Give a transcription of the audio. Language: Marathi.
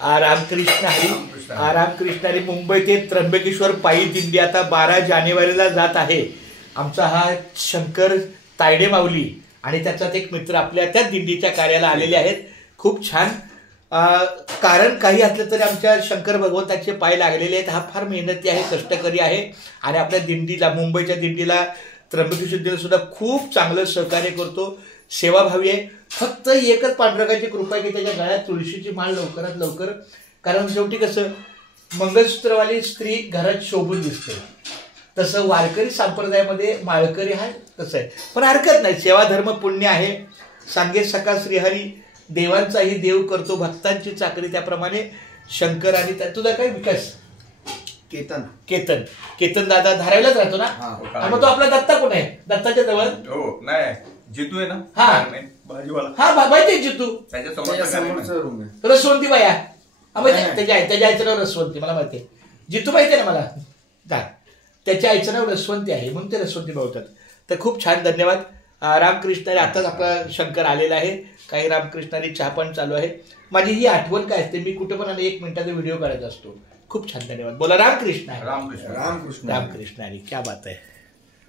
रामकृष्ण हरी. रामकृष्ण हरी. मुंबई ते त्र्यंबकेश्वर पायी दिंडी आता 12 जानेवारीला जात आहे. आमचा हा शंकर तायडे माऊली आणि त्याचाच एक मित्र आपल्या त्या दिंडीच्या कार्याला आलेले आहेत. खूप छान. कारण काही असलं तरी आमच्या शंकर भगवंताचे पाय लागलेले आहेत. हा फार मेहनती आहे, कष्टकरी आहे आणि आपल्या दिंडीला, मुंबईच्या दिंडीला, त्र्यंबकेश्वर दिंडीला सुद्धा खूप चांगलं सहकार्य करतो, सेवाभावी आहे. फक्त एकच पांडुरंगाची कृपा आहे की त्याच्या गळ्यात तुळशीची माळ लवकरात लवकर, कारण शेवटी कसं मंगळसूत्रवाली स्त्री घरात शोभून दिसते, तसं वारकरी संप्रदायामध्ये माळकरी हा तसं आहे. पण हरकत नाही, सेवा धर्म पुण्य आहे. सांगे सका श्रीहरी, देवांचाही देव करतो भक्तांची चाकरी. त्याप्रमाणे शंकर आणि तुझा काय विकास? केतन. केतन. केतन दादा धारायलाच राहतो ना. मग तो आपला दत्ता कोण आहे? दत्ताच्या जवळ हो नाही, जितू आहे ना. हा भाजीवाला. हा माहिती आहे जितू. रसवंती बाया त्याच्या आईचं नाव रसवंती, मला माहिती आहे. जितू माहिती आहे ना मला. त्याच्या आईचं नाव रसवंती आहे म्हणून ते रसवंती बोलतात. तर खूप छान. धन्यवाद. रामकृष्णारी. आताच आपला शंकर आलेला आहे. काही रामकृष्णारी चहा पण चालू आहे. माझी ही आठवण काय असते, मी कुठं पण 1 मिनिटाचा व्हिडिओ करायचा असतो. खूप छान. धन्यवाद. बोला रामकृष्ण. रामकृष्ण. रामकृष्ण. रामकृष्णारी. क्या बात आहे.